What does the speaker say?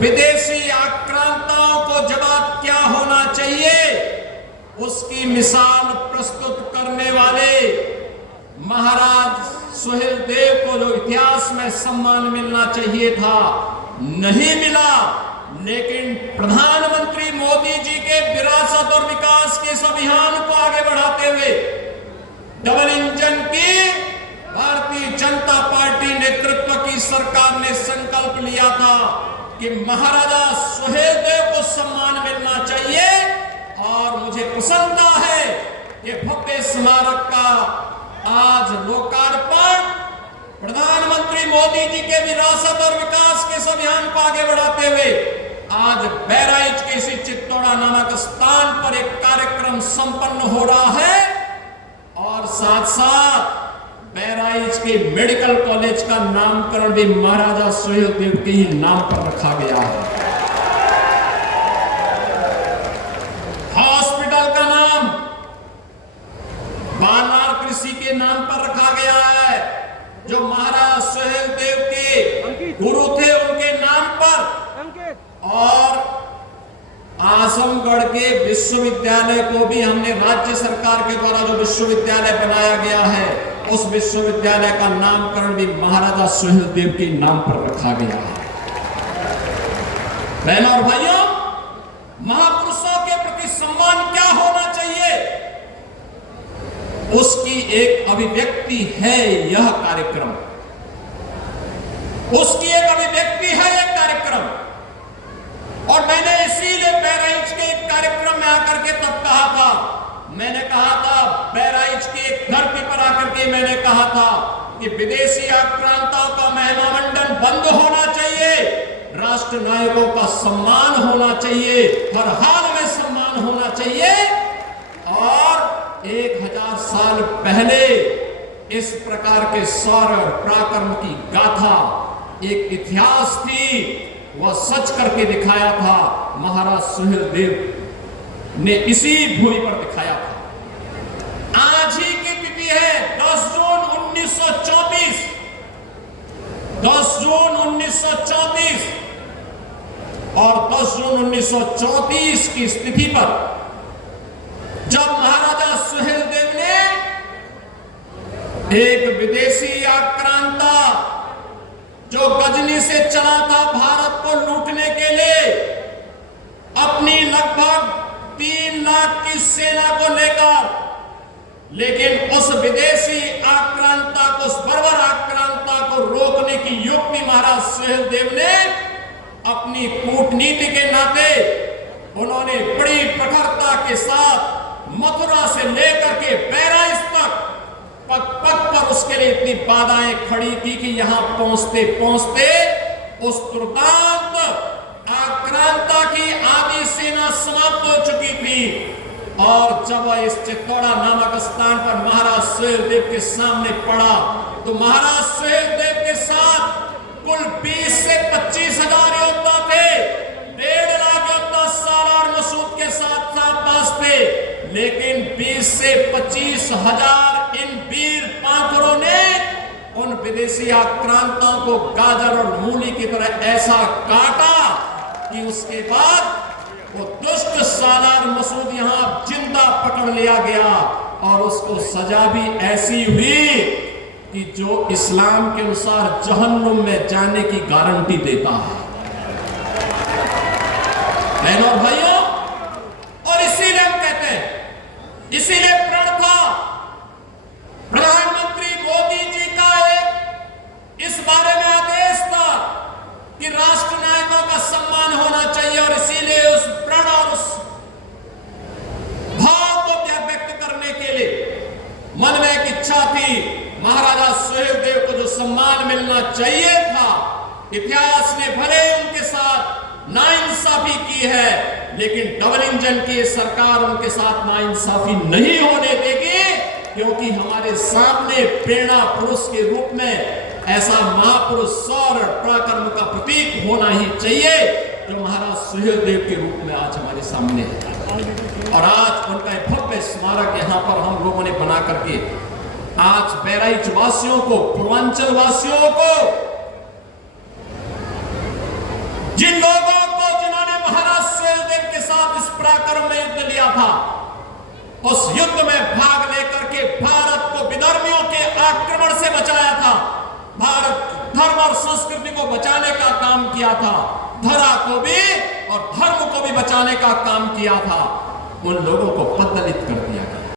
विदेशी आक्रांताओं को जवाब क्या होना चाहिए, उसकी मिसाल प्रस्तुत करने वाले महाराज सुहेलदेव को जो इतिहास में सम्मान मिलना चाहिए था, नहीं मिला। लेकिन प्रधानमंत्री मोदी जी के विरासत और विकास के इस अभियान को आगे बढ़ाते हुए डबल इंजन की भारतीय जनता पार्टी नेतृत्व की सरकार ने संकल्प लिया था कि महाराजा सुहेलदेव को सम्मान मिलना चाहिए। और मुझे प्रसन्नता है कि भव्य स्मारक का आज लोकार्पण प्रधानमंत्री मोदी जी के विरासत और विकास के इस अभियान को आगे बढ़ाते हुए आज बहराइच के इसी चित्तौड़ा नामक स्थान पर एक कार्यक्रम संपन्न हो रहा है। और साथ साथ बहराइच के मेडिकल कॉलेज का नामकरण भी महाराजा सुहेलदेव के ही नाम पर रखा गया है। हॉस्पिटल का नाम बानार कृषि के नाम पर रखा गया है, जो महाराज सुहेलदेव के गुरु थे उनके नाम पर। और आजमगढ़ के विश्वविद्यालय को भी हमने राज्य सरकार के द्वारा जो विश्वविद्यालय बनाया गया है, उस विश्वविद्यालय का नामकरण भी महाराजा सुहेलदेव के नाम पर रखा गया है। बहनों और भाइयों, महापुरुषों के प्रति सम्मान क्या होना चाहिए, उसकी एक अभिव्यक्ति है यह कार्यक्रम। उसकी एक अभिव्यक्ति है यह कार्यक्रम। और मैंने इसीलिए बहराइच के एक कार्यक्रम में आकर के तब कहा था, मैंने कहा था बहराइच के एक धरती पर आकर के मैंने कहा था कि विदेशी आक्रांताओं का महिमामंडन बंद होना चाहिए, राष्ट्र नायकों का सम्मान होना चाहिए, हर हाल में सम्मान होना चाहिए। और 1000 साल पहले इस प्रकार के शौर्य और पराक्रम की गाथा एक इतिहास थी, वह सच करके दिखाया था महाराज सुहेलदेव ने, इसी भूमि पर दिखाया था। आज ही की तिथि है 10 जून 1934, 10 जून 1934। और 10 जून 1934 की स्थिति पर जब महाराजा सुहेलदेव ने एक विदेशी आक्रांता जो गजनी से चला था भारत को लूटने के लिए, अपनी लगभग 3 लाख की सेना को लेकर, लेकिन उस विदेशी आक्रांता को, उस बर्बर आक्रांता को रोकने की युक्ति महाराज सुहेलदेव ने अपनी कूटनीति के नाते उन्होंने बड़ी प्रखरता के साथ मथुरा से लेकर के बहराइच तक पग पग पर उसके लिए इतनी बाधाएं खड़ी की कि यहां पहुंचते पहुंचते उस दुर्दांत आक्रांता की आधी सेना समाप्त हो चुकी थी। और जब वह इस चित्तौड़ा नामक स्थान पर महाराज सुहेलदेव के सामने पड़ा, तो महाराज सुहेलदेव के साथ कुल 20 से 25 हजार योद्धा थे, 1.5 लाख योद्धा सालार मसूद के साथ पास थे। लेकिन 20 से 25 हजार इन वीर पाथरों ने उन विदेशी आक्रांताओं को गाजर और मूली की तरह ऐसा काटा कि उसके बाद वो दुष्ट सालार मसूद यहां जिंदा पकड़ लिया गया। और उसको सजा भी ऐसी हुई कि जो इस्लाम के अनुसार जहन्नुम में जाने की गारंटी देता है। बहनों और भाइयों, और इसीलिए हम कहते हैं, इसीलिए प्रण था प्रधानमंत्री मोदी जी का एक इस बारे में आदेश था कि राष्ट्र नायकों का सम्मान होना चाहिए। और इसीलिए उस प्रण और उस भाव को व्यक्त करने के लिए मन में एक इच्छा थी, महाराजा सुहेलदेव को जो सम्मान मिलना चाहिए था, इतिहास ने भले उनके साथ नाइंसाफी की है, लेकिन डबल इंजन की सरकार उनके साथ नाइंसाफी नहीं होने देगी, क्योंकि हमारे सामने प्रेरणा पुरुष के रूप में ऐसा महापुरुष शौर्य पराक्रम का प्रतीक होना ही चाहिए, जो महाराज सुहेलदेव के रूप में आज हमारे सामने है। और आज उनका एक भव्य स्मारक यहाँ पर हम लोगों ने बना करके आज बहराइच वासियों को, पूर्वांचल वासियों को जिन लोगों को जिन्होंने महाराज सुहेलदेव के साथ इस पराक्रम में युद्ध लिया था, उस युद्ध में भाग लेकर के भारत को विधर्मियों के आक्रमण से बचाया था, भारत धर्म और संस्कृति को बचाने का काम किया था, धरा को भी और धर्म को भी बचाने का काम किया था, उन लोगों को पददलित कर